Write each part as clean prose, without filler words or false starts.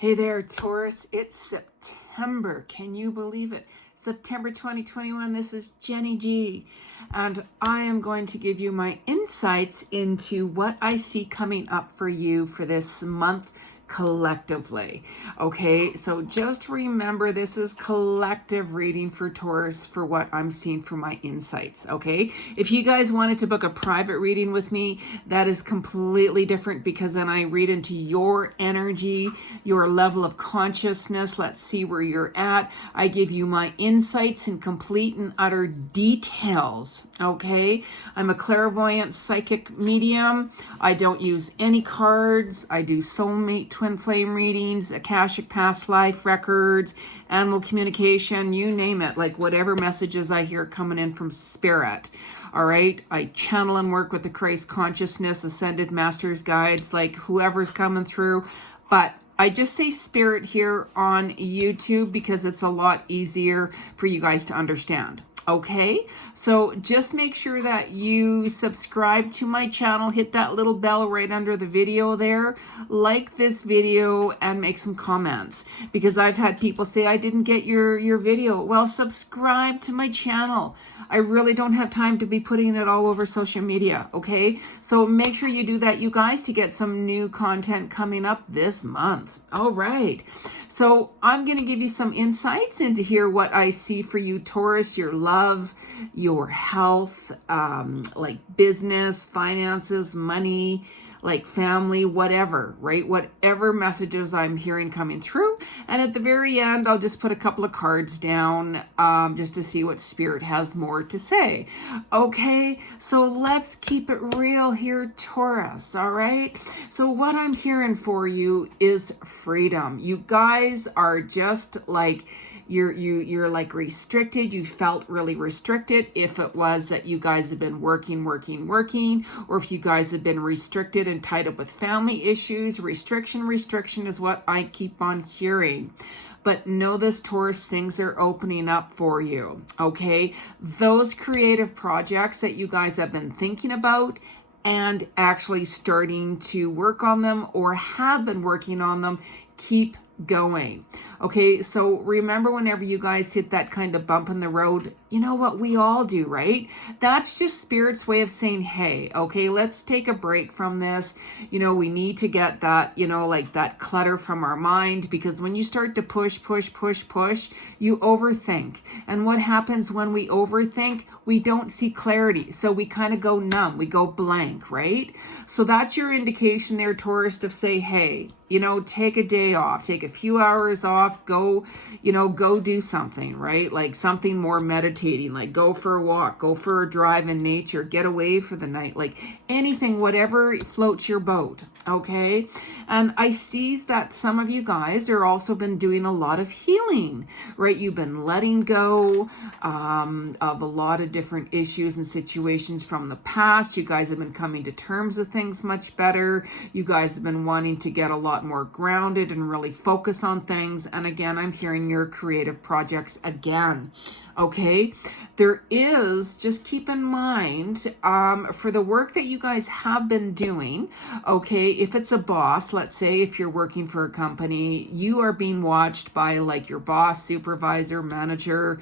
Hey there, Taurus. It's September. Can you believe it? September 2021. This is Jeni Ji, and I am going to give you my insights into what I see coming up for you for this month collectively. Okay, so just remember this is collective reading for Taurus for what I'm seeing for my insights. Okay, if you guys wanted to book a private reading with me, that is completely different because then I read into your energy, your level of consciousness. Let's see where you're at. I give you my insights in complete and utter details. Okay, I'm a clairvoyant psychic medium. I don't use any cards. I do soulmate twin flame readings, Akashic past life records, animal communication, you name it, like whatever messages I hear coming in from spirit. All right, I channel and work with the Christ consciousness, ascended masters, guides, like whoever's coming through. But I just say spirit here on YouTube because it's a lot easier for you guys to understand. Okay, so just make sure that you subscribe to my channel, hit that little bell right under the video there, like this video and make some comments, because I've had people say I didn't get your video. Well, subscribe to my channel. I really don't have time to be putting it all over social media. Okay, so make sure you do that, you guys, to get some new content coming up this month. All right, so I'm going to give you some insights into here what I see for you, Taurus, your love, your health, like business, finances, money, like family, whatever, right? Whatever messages I'm hearing coming through. And at the very end, I'll just put a couple of cards down just to see what spirit has more to say. Okay, so let's keep it real here, Taurus, all right? So what I'm hearing for you is freedom. You guys are just like, you're like restricted. You felt really restricted if it was that you guys have been working, or if you guys have been restricted and tied up with family issues. Restriction is what I keep on hearing. But know this, Taurus, things are opening up for you, okay? Those creative projects that you guys have been thinking about and actually starting to work on them or have been working on them, keep going. Okay, so remember, whenever you guys hit that kind of bump in the road, you know what we all do, right? That's just spirit's way of saying, hey, okay, let's take a break from this. You know, we need to get that, you know, like that clutter from our mind, because when you start to push, you overthink. And what happens when we overthink? We don't see clarity. So we kind of go numb, we go blank, right? So that's your indication there, Taurus, to say, hey, you know, take a day off, take a few hours off, go, you know, go do something, right? Like something more meditating, like go for a walk, go for a drive in nature, get away for the night, like anything, whatever floats your boat, okay? And I see that some of you guys are also been doing a lot of healing, right? You've been letting go of a lot of different issues and situations from the past. You guys have been coming to terms with things much better. You guys have been wanting to get a lot more grounded and really focus on things. And again, I'm hearing your creative projects again. Okay, there is, just keep in mind, for the work that you guys have been doing, okay, if it's a boss, let's say if you're working for a company, you are being watched by like your boss, supervisor, manager.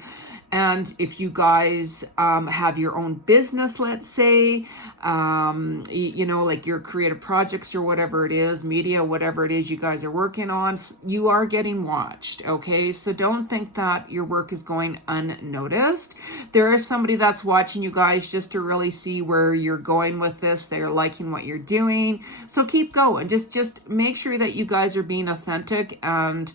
And if you guys have your own business, let's say, you know, like your creative projects or whatever it is, media, whatever it is you guys are working on, you are getting watched, okay? So don't think that your work is going unnoticed. There is somebody that's watching you guys just to really see where you're going with this. They're liking what you're doing. So keep going. Just make sure that you guys are being authentic and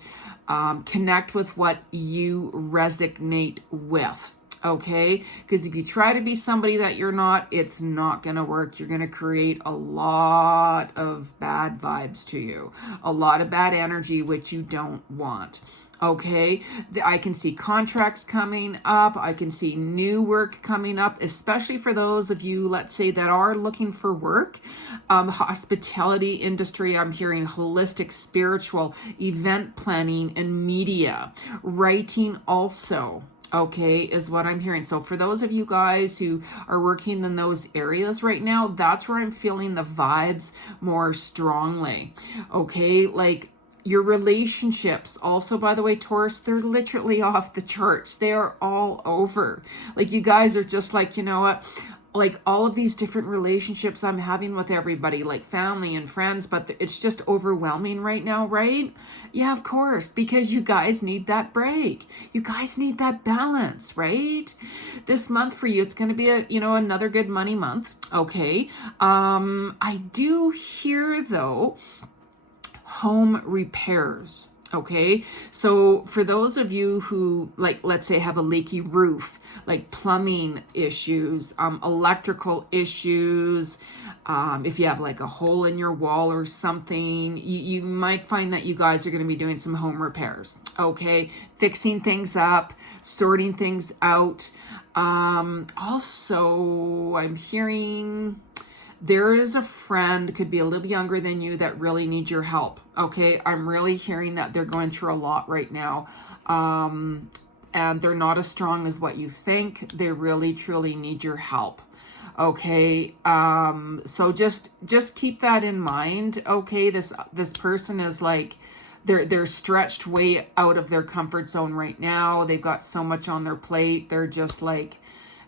connect with what you resonate with, okay? Because if you try to be somebody that you're not, it's not going to work. You're going to create a lot of bad vibes to you, a lot of bad energy, which you don't want. Okay, I can see contracts coming up. I can see new work coming up, especially for those of you, let's say, that are looking for work. Hospitality industry, I'm hearing holistic, spiritual, event planning, and media. Writing also, okay, is what I'm hearing. So for those of you guys who are working in those areas right now, that's where I'm feeling the vibes more strongly. Okay, like Your relationships also, by the way, Taurus, they're literally off the charts. They are all over. Like, you guys are just like, you know what? Like, all of these different relationships I'm having with everybody, like family and friends, but it's just overwhelming right now, right? Yeah, of course, because you guys need that break. You guys need that balance, right? This month for you, it's going to be another good money month. Okay. I do hear though, home repairs. Okay, so for those of you who, like, let's say have a leaky roof, like plumbing issues, electrical issues, if you have like a hole in your wall or something, you might find that you guys are going to be doing some home repairs. Okay, fixing things up, sorting things out. Also, I'm hearing there is a friend, could be a little younger than you, that really needs your help. Okay, I'm really hearing that they're going through a lot right now. And they're not as strong as what you think. They really, truly need your help. Okay, so just keep that in mind. Okay, this person is like, they're stretched way out of their comfort zone right now. They've got so much on their plate. They're just like,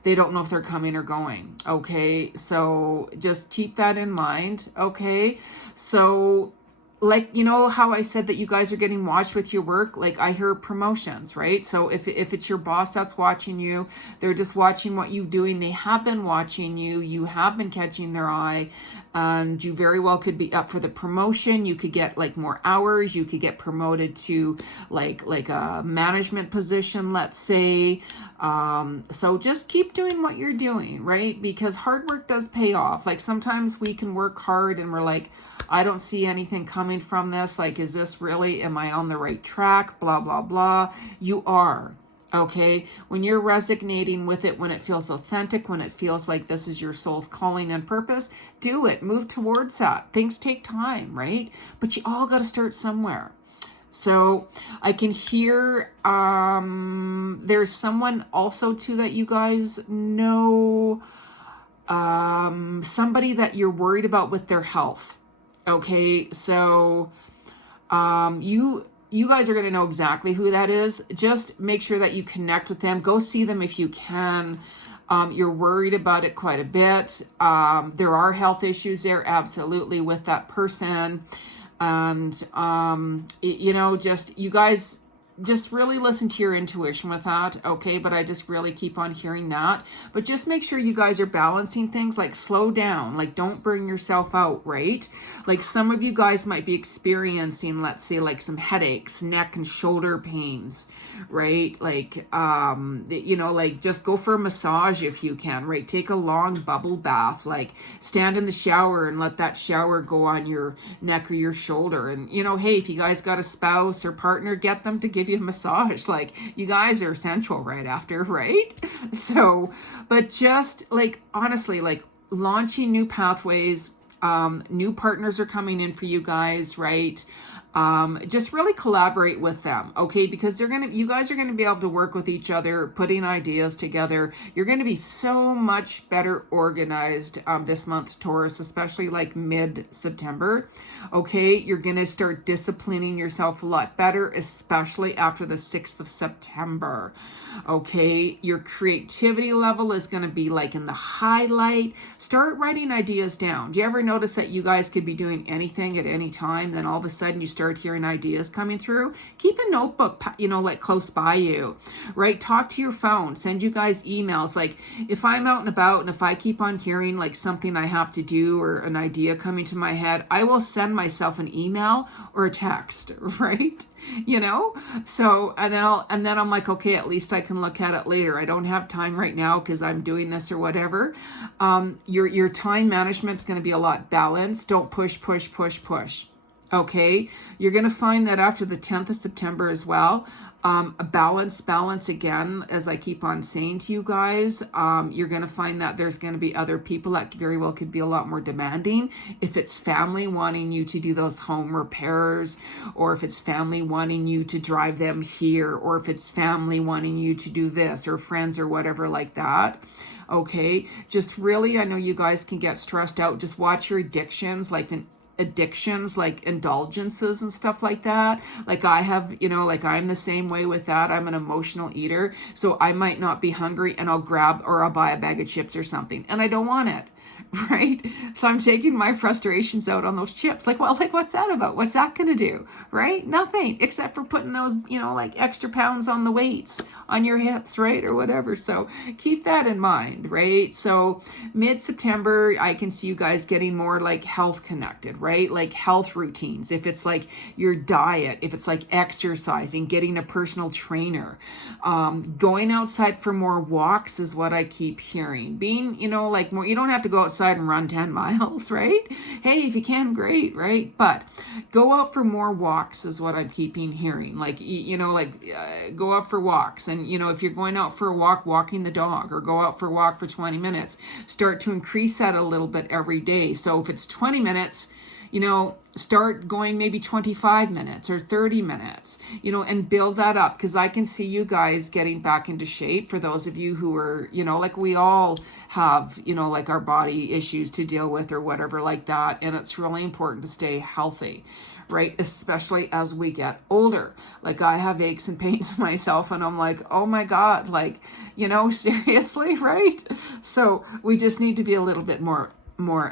they don't know if they're coming or going. Okay, so just keep that in mind. Okay, so like, you know how I said that you guys are getting watched with your work? Like, I hear promotions, right? So if it's your boss that's watching you, they're just watching what you're doing. They have been watching you. You have been catching their eye, and you very well could be up for the promotion. You could get like more hours. You could get promoted to like a management position, let's say. So just keep doing what you're doing, right? Because hard work does pay off. Like, sometimes we can work hard and we're like, I don't see anything coming from this. Like, is this really, am I on the right track? Blah, blah, blah. You are. Okay. When you're resonating with it, when it feels authentic, when it feels like this is your soul's calling and purpose, do it. Move towards that. Things take time, right? But you all got to start somewhere. So I can hear there's someone also too that you guys know, somebody that you're worried about with their health. Okay, so you guys are going to know exactly who that is. Just make sure that you connect with them. Go see them if you can. You're worried about it quite a bit. There are health issues there, absolutely, with that person. And, you know, just, you guys just really listen to your intuition with that. Okay. But I just really keep on hearing that, but just make sure you guys are balancing things. Like, slow down, like, don't burn yourself out, right? Like, some of you guys might be experiencing, let's say, like some headaches, neck and shoulder pains, right? Like, you know, like, just go for a massage if you can, right? Take a long bubble bath, like stand in the shower and let that shower go on your neck or your shoulder. And, you know, hey, if you guys got a spouse or partner, get them to give you a massage. Like, you guys are essential right after, right? So, but just like, honestly, like, launching new pathways, new partners are coming in for you guys, right? Just really collaborate with them, okay? Because you guys are going to be able to work with each other, putting ideas together. You're going to be so much better organized this month, Taurus, especially like mid-September, okay? You're going to start disciplining yourself a lot better, especially after the 6th of September, okay? Your creativity level is going to be like in the highlight. Start writing ideas down. Do you ever notice that you guys could be doing anything at any time, then all of a sudden you start hearing ideas coming through? Keep a notebook, you know, like close by you, right? Talk to your phone, send you guys emails. Like, if I'm out and about and if I keep on hearing like something I have to do or an idea coming to my head, I will send myself an email or a text, right? You know, so, and then I'm like, okay, at least I can look at it later. I don't have time right now because I'm doing this or whatever. Your time management is going to be a lot balanced. Don't push. Okay, you're going to find that after the 10th of September as well, a balance again, as I keep on saying to you guys, you're going to find that there's going to be other people that very well could be a lot more demanding. If it's family wanting you to do those home repairs, or if it's family wanting you to drive them here, or if it's family wanting you to do this, or friends or whatever like that. Okay, just really, I know you guys can get stressed out. Just watch your addictions, like addictions, like indulgences and stuff like that. Like I have, like I'm the same way with that. I'm an emotional eater. So I might not be hungry and I'll grab or I'll buy a bag of chips or something and I don't want it. Right? So I'm taking my frustrations out on those chips. Like, well, like what's that about? What's that going to do? Right? Nothing except for putting those, like extra pounds on the weights on your hips, right? Or whatever. So keep that in mind, right? So mid-September, I can see you guys getting more like health connected, right? Like health routines. If it's like your diet, if it's like exercising, getting a personal trainer, going outside for more walks is what I keep hearing. Being, like more, you don't have to go outside and run 10 miles, right? Hey, if you can, great, right? But go out for more walks is what I'm keeping hearing. Like, go out for walks. And, if you're going out for a walk, walking the dog, or go out for a walk for 20 minutes, start to increase that a little bit every day. So if it's 20 minutes, start going maybe 25 minutes or 30 minutes, and build that up, because I can see you guys getting back into shape. For those of you who are, like we all have, like our body issues to deal with or whatever like that. And it's really important to stay healthy, right? Especially as we get older. Like I have aches and pains myself and I'm like, oh my God, like, seriously, right? So we just need to be a little bit more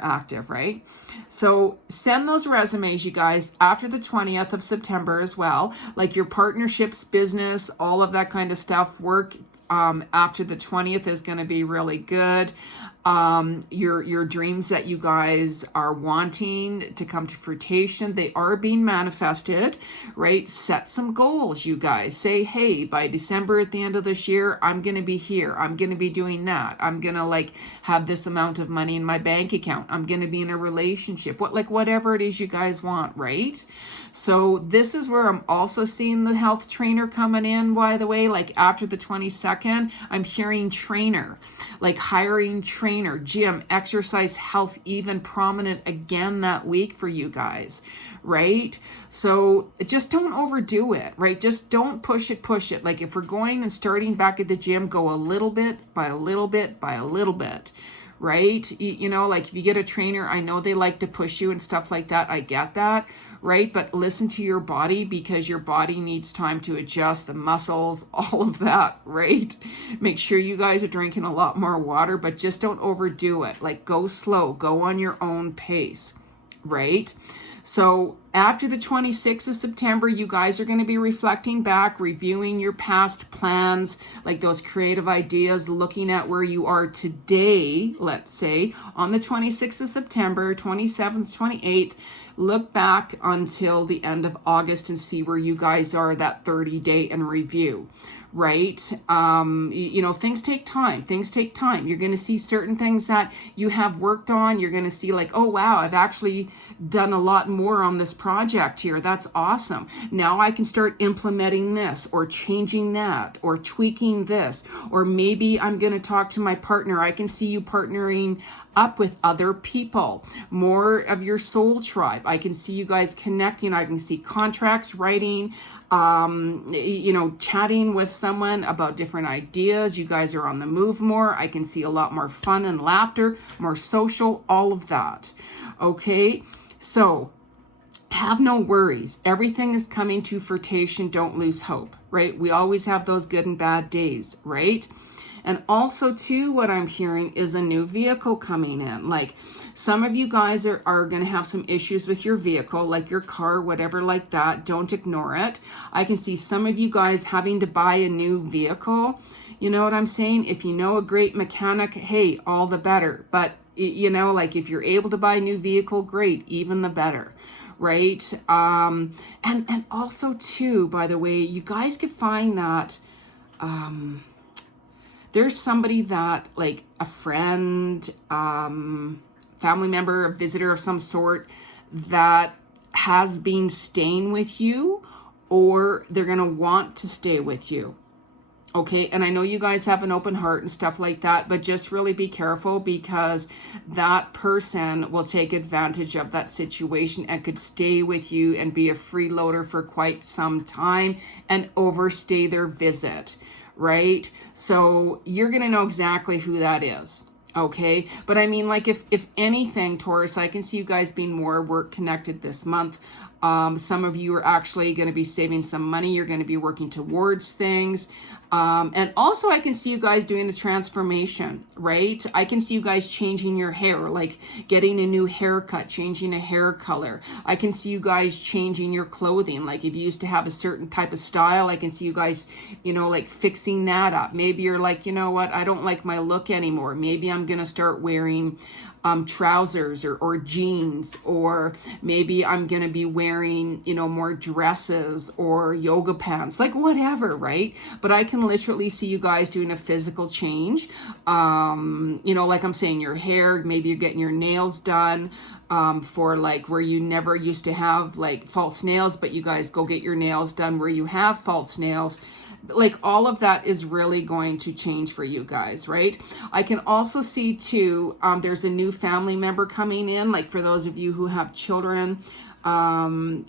active, right? So send those resumes, you guys, after the 20th of September as well. Like your partnerships, business, all of that kind of stuff, work after the 20th is going to be really good. Your dreams that you guys are wanting to come to fruition, they are being manifested, right? Set some goals, you guys. Say, hey, by December at the end of this year, I'm going to be here. I'm going to be doing that. I'm going to have this amount of money in my bank account. I'm going to be in a relationship. Whatever it is you guys want, right? So this is where I'm also seeing the health trainer coming in, by the way. Like after the 22nd, I'm hearing trainer, like hiring trainer, gym, exercise, health, even prominent again that week for you guys, right? So just don't overdo it, right? Just don't push it. Like if we're going and starting back at the gym, go a little bit by a little bit by a little bit, right? Like if you get a trainer, I know they like to push you and stuff like that. I get that, right? But listen to your body, because your body needs time to adjust, the muscles, all of that, right? Make sure you guys are drinking a lot more water, but just don't overdo it. Like go slow, go on your own pace, right? So after the 26th of September, you guys are going to be reflecting back, reviewing your past plans, like those creative ideas, looking at where you are today, let's say, on the 26th of September, 27th, 28th, look back until the end of August and see where you guys are that 30-day and review. Right? Things take time. You're going to see certain things that you have worked on. You're going to see like, oh, wow, I've actually done a lot more on this project here. That's awesome. Now I can start implementing this or changing that or tweaking this. Or maybe I'm going to talk to my partner. I can see you partnering up with other people, more of your soul tribe. I can see you guys connecting. I can see contracts, writing, chatting with someone about different ideas. You guys are on the move more. I can see a lot more fun and laughter, more social, all of that. Okay, so have no worries. Everything is coming to fruition. Don't lose hope, right? We always have those good and bad days, right? And also, too, what I'm hearing is a new vehicle coming in. Like some of you guys are going to have some issues with your vehicle, like your car, whatever like that. Don't ignore it. I can see some of you guys having to buy a new vehicle. You know what I'm saying? If you know a great mechanic, hey, all the better. But, like if you're able to buy a new vehicle, great, even the better. Right? And also, too, by the way, you guys could find that... there's somebody that, like a friend, family member, a visitor of some sort, that has been staying with you, or they're going to want to stay with you. Okay, and I know you guys have an open heart and stuff like that, but just really be careful, because that person will take advantage of that situation and could stay with you and be a freeloader for quite some time and overstay their visit. Right? So you're going to know exactly who that is. Okay, but I mean, like, if anything, Taurus, I can see you guys being more work connected this month. Some of you are actually going to be saving some money. You're going to be working towards things. And also I can see you guys doing the transformation, right? I can see you guys changing your hair, like getting a new haircut, changing a hair color. I can see you guys changing your clothing. Like if you used to have a certain type of style, I can see you guys, you know, like fixing that up. Maybe you're like, you know what, I don't like my look anymore. Maybe I'm going to start wearing trousers or jeans, or maybe I'm going to be wearing, you know, more dresses or yoga pants, like whatever, right? But I can literally see you guys doing a physical change. You know, like I'm saying, your hair, maybe you're getting your nails done, for like where you never used to have like false nails, but you guys go get your nails done where you have false nails. Like all of that is really going to change for you guys, right? I can also see too, there's a new family member coming in, like for those of you who have children,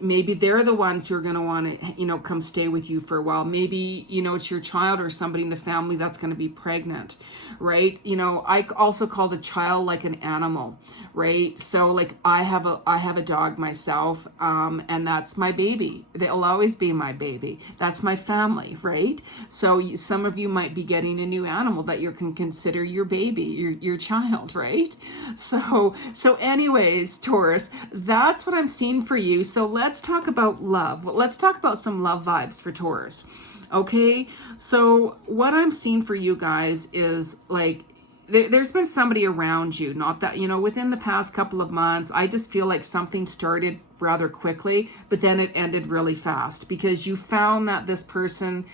maybe they're the ones who are going to want to, you know, come stay with you for a while. Maybe, you know, it's your child or somebody in the family that's going to be pregnant, right? You know, I also call the child like an animal, right? So like I have a dog myself, and that's my baby. They'll always be my baby. That's my family, right? So some of you might be getting a new animal that you can consider your baby, your child, right? So anyways, Taurus, that's what I'm seeing for you. So let's talk about love. Let's talk about some love vibes for Taurus. Okay, so what I'm seeing for you guys is like there's been somebody around you, not that, you know, within the past couple of months, I just feel like something started rather quickly, but then it ended really fast because you found that this person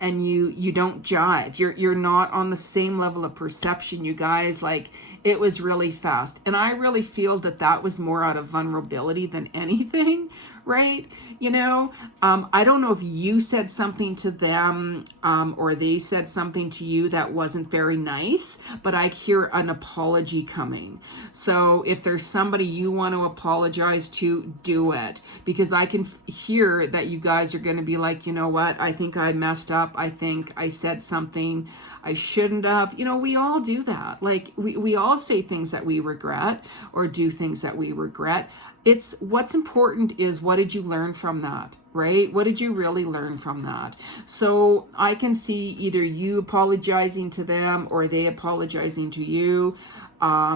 and you don't jive. You're not on the same level of perception, you guys. Like it was really fast. And I really feel that that was more out of vulnerability than anything, right? You know, I don't know if you said something to them, or they said something to you that wasn't very nice, but I hear an apology coming. So if there's somebody you want to apologize to, do it, because I can hear that you guys are going to be like, you know what, I think I messed up. I think I said something I shouldn't have. You know, we all do that. Like we all say things that we regret or do things that we regret. It's what's important is what did you learn from that, right? What did you really learn from that? So I can see either you apologizing to them or they apologizing to you.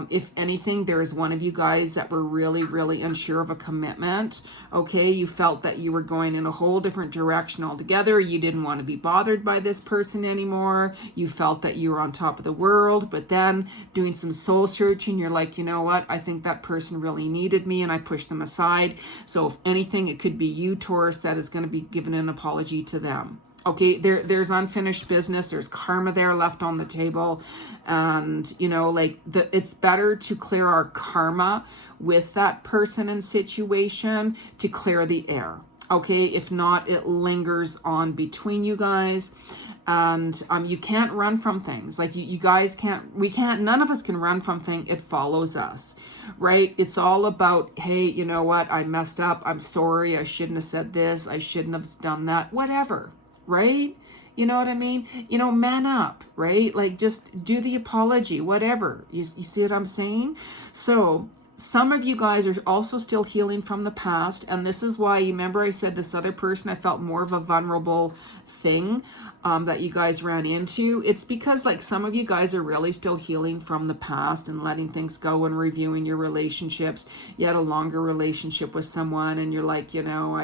If anything, there's one of you guys that were really, really unsure of a commitment. Okay, you felt that you were going in a whole different direction altogether. You didn't want to be bothered by this person anymore. You felt that you were on top of the world, but then doing some soul searching, you're like, you know what? I think that person really needed me and I pushed them aside. So if anything, it could be you, Taurus, that is going to be giving an apology to them. Okay, there's unfinished business. There's karma there left on the table. And, you know, like it's better to clear our karma with that person and situation to clear the air. Okay, if not, it lingers on between you guys. And you can't run from things. Like you guys can't, none of us can run from things. It follows us, right? It's all about, hey, you know what? I messed up. I'm sorry. I shouldn't have said this. I shouldn't have done that. Whatever. Right? You know what I mean? You know, man up, right? Like just do the apology, whatever. You see what I'm saying? So some of you guys are also still healing from the past. And this is why, you remember I said this other person, I felt more of a vulnerable thing that you guys ran into. It's because like some of you guys are really still healing from the past and letting things go and reviewing your relationships. You had a longer relationship with someone and you're like, you know,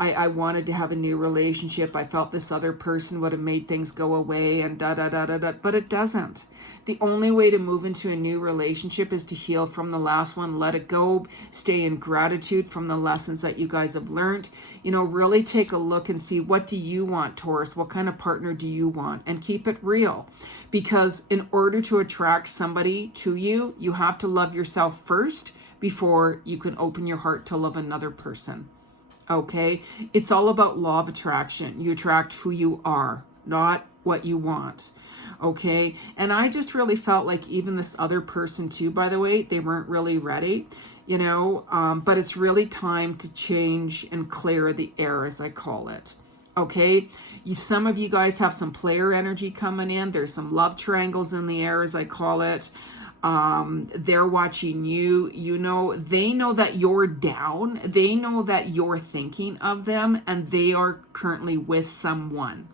I wanted to have a new relationship. I felt this other person would have made things go away and but it doesn't. The only way to move into a new relationship is to heal from the last one, let it go, stay in gratitude from the lessons that you guys have learned. You know, really take a look and see, what do you want, Taurus? What kind of partner do you want? And keep it real. Because in order to attract somebody to you, you have to love yourself first before you can open your heart to love another person. Okay, it's all about law of attraction. You attract who you are, not what you want. Okay, and I just really felt like even this other person too, by the way, they weren't really ready, you know, but it's really time to change and clear the air, as I call it. Okay, some of you guys have some player energy coming in. There's some love triangles in the air, as I call it. They're watching you. You know, they know that you're down. They know that you're thinking of them, and they are currently with someone.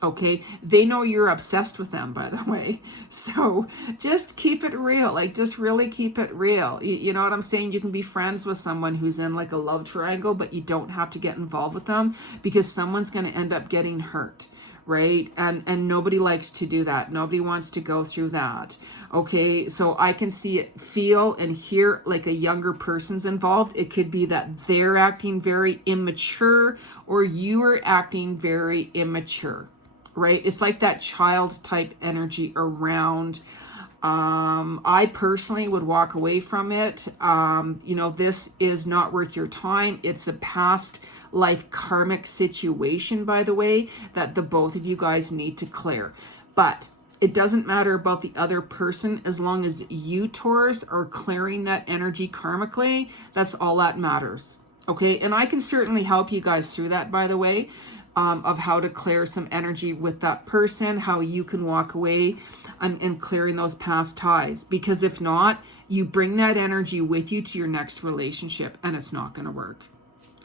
Okay, they know you're obsessed with them, by the way. So just keep it real. Like, just really keep it real. You know what I'm saying? You can be friends with someone who's in like a love triangle, but you don't have to get involved with them, because someone's going to end up getting hurt, right? And nobody likes to do that. Nobody wants to go through that. Okay, so I can see it, feel and hear like a younger person's involved. It could be that they're acting very immature, or you are acting very immature. Right? It's like that child type energy around. I personally would walk away from it. You know, this is not worth your time. It's a past life karmic situation, by the way, that the both of you guys need to clear. But it doesn't matter about the other person, as long as you, Taurus, are clearing that energy karmically. That's all that matters. Okay, and I can certainly help you guys through that, by the way. Of how to clear some energy with that person, how you can walk away and clearing those past ties. Because if not, you bring that energy with you to your next relationship, and it's not going to work.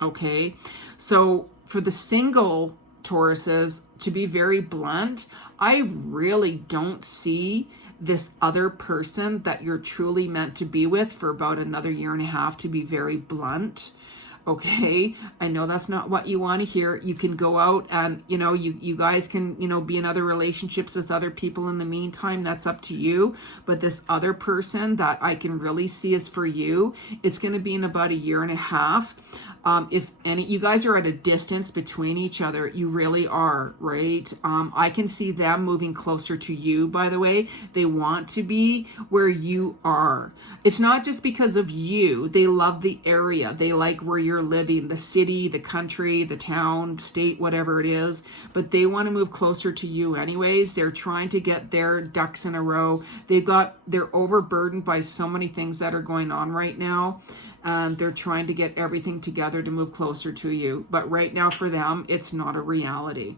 Okay, so for the single Tauruses, to be very blunt, I really don't see this other person that you're truly meant to be with for about another 1.5 years, to be very blunt. Okay, I know that's not what you want to hear. You can go out and, you know, you guys can, you know, be in other relationships with other people in the meantime. That's up to you. But this other person that I can really see is for you. It's going to be in about 1.5 years. If any, you guys are at a distance between each other, you really are, right? I can see them moving closer to you, by the way. They want to be where you are. It's not just because of you. They love the area. They like where you're living, the city, the country, the town, state, whatever it is. But they want to move closer to you anyways. They're trying to get their ducks in a row. They're overburdened by so many things that are going on right now. And they're trying to get everything together to move closer to you. But right now for them, it's not a reality.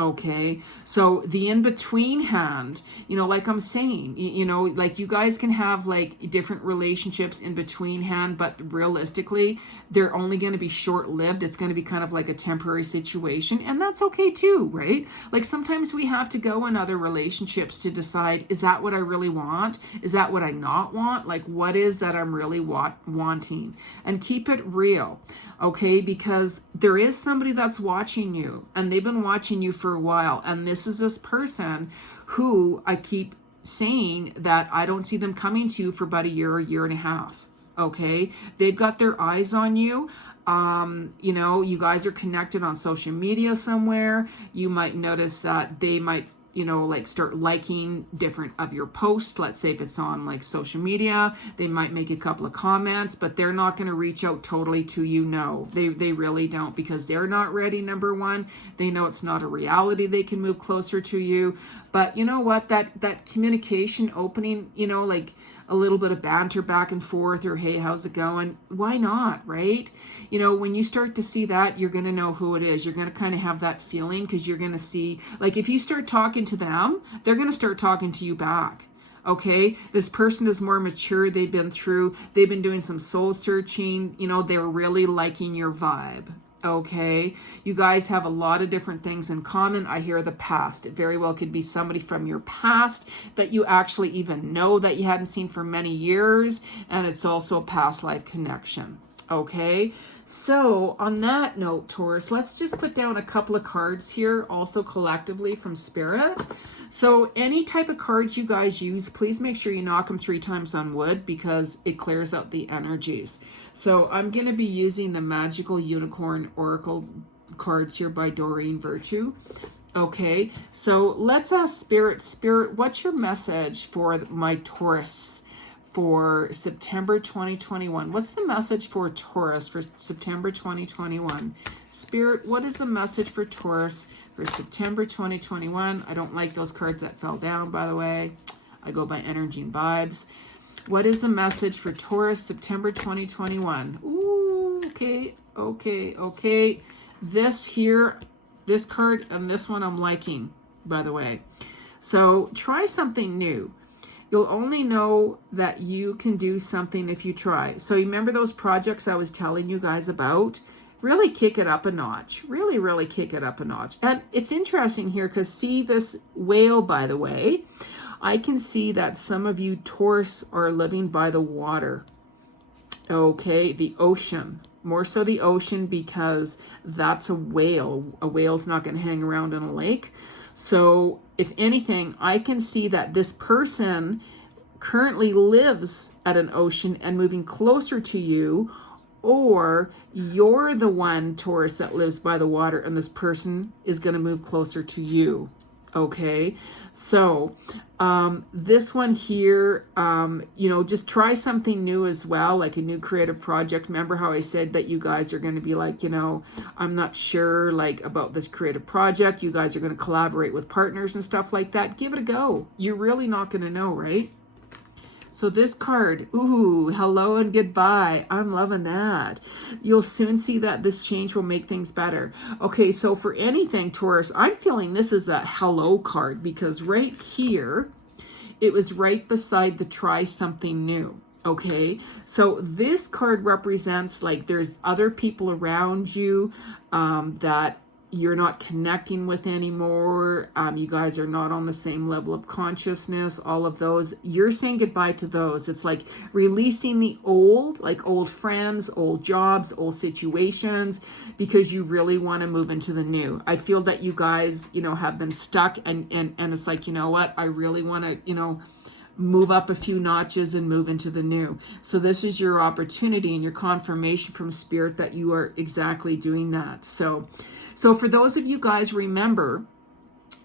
Okay, so the in-between hand, you know, like I'm saying, you know, like you guys can have like different relationships in between hand, but realistically, they're only going to be short-lived. It's going to be kind of like a temporary situation, and that's okay too, right? Like sometimes we have to go in other relationships to decide, is that what I really want? Is that what I not want? Like, what is that I'm really wanting? And keep it real, okay? Because there is somebody that's watching you, and they've been watching you for a while, and this is this person who I keep saying that I don't see them coming to you for about 1 year or 1.5 years. Okay, they've got their eyes on you. You know, you guys are connected on social media somewhere. You might notice that they might, you know, like start liking different of your posts. Let's say if it's on like social media, they might make a couple of comments, but they're not going to reach out totally to you. No, they really don't, because they're not ready. Number one, they know it's not a reality. They can move closer to you. But you know what, that communication opening, you know, like a little bit of banter back and forth, or hey, how's it going? Why not, right? You know, when you start to see that, you're going to know who it is. You're going to kind of have that feeling, because you're going to see, like if you start talking to them, they're going to start talking to you back. Okay, this person is more mature. They've been doing some soul searching. You know, they're really liking your vibe. Okay, you guys have a lot of different things in common. I hear the past. It very well could be somebody from your past that you actually even know that you hadn't seen for many years, and it's also a past life connection. Okay, so on that note, Taurus, let's just put down a couple of cards here, also collectively from Spirit. So any type of cards you guys use, please make sure you knock them 3 times on wood, because it clears out the energies. So I'm going to be using the Magical Unicorn Oracle cards here by Doreen Virtue. Okay, so let's ask Spirit. Spirit, what's your message for my Taurus for September 2021? What's the message for Taurus for September 2021? Spirit, what is the message for Taurus for September 2021? I don't like those cards that fell down, by the way. I go by energy and vibes. What is the message for Taurus September 2021? Ooh, okay. This here, This card and this one I'm liking, by the way. So try something new. You'll only know that you can do something if you try. So remember those projects I was telling you guys about? Really kick it up a notch. Really, really kick it up a notch. And it's interesting here because see this whale, by the way, I can see that some of you Taurus are living by the water. Okay, the ocean. More so the ocean because that's a whale. A whale's not going to hang around in a lake. So if anything, I can see that this person currently lives at an ocean and moving closer to you, or you're the one, Taurus, that lives by the water and this person is going to move closer to you. Okay, so this one here, you know, just try something new as well, like a new creative project. Remember how I said that you guys are going to be like, you know, I'm not sure like about this creative project. You guys are going to collaborate with partners and stuff like that. Give it a go. You're really not going to know, right? So this card, ooh, hello and goodbye. I'm loving that. You'll soon see that this change will make things better. Okay, so for anything, Taurus, I'm feeling this is a hello card because right here, it was right beside the try something new. Okay, so this card represents like there's other people around you that you're not connecting with anymore. You guys are not on the same level of consciousness, all of those. You're saying goodbye to those. It's like releasing the old, like old friends, old jobs, old situations, because you really want to move into the new. I feel that you guys, you know, have been stuck and it's like, you know what, I really want to, you know, move up a few notches and move into the new. So this is your opportunity and your confirmation from Spirit that you are exactly doing that. So for those of you guys, remember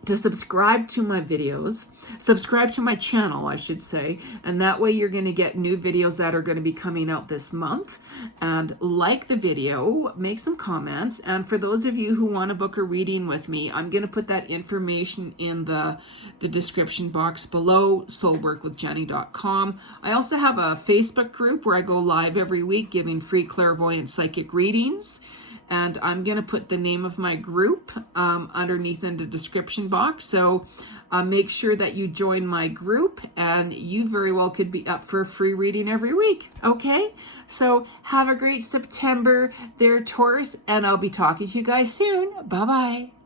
to subscribe to my videos, subscribe to my channel, I should say, and that way you're going to get new videos that are going to be coming out this month. And like the video, make some comments. And for those of you who want to book a reading with me, I'm going to put that information in the description box below, soulworkwithjeni.com. I also have a Facebook group where I go live every week giving free clairvoyant psychic readings. And I'm going to put the name of my group underneath in the description box. So make sure that you join my group and you very well could be up for a free reading every week. Okay, so have a great September there, Taurus, and I'll be talking to you guys soon. Bye-bye.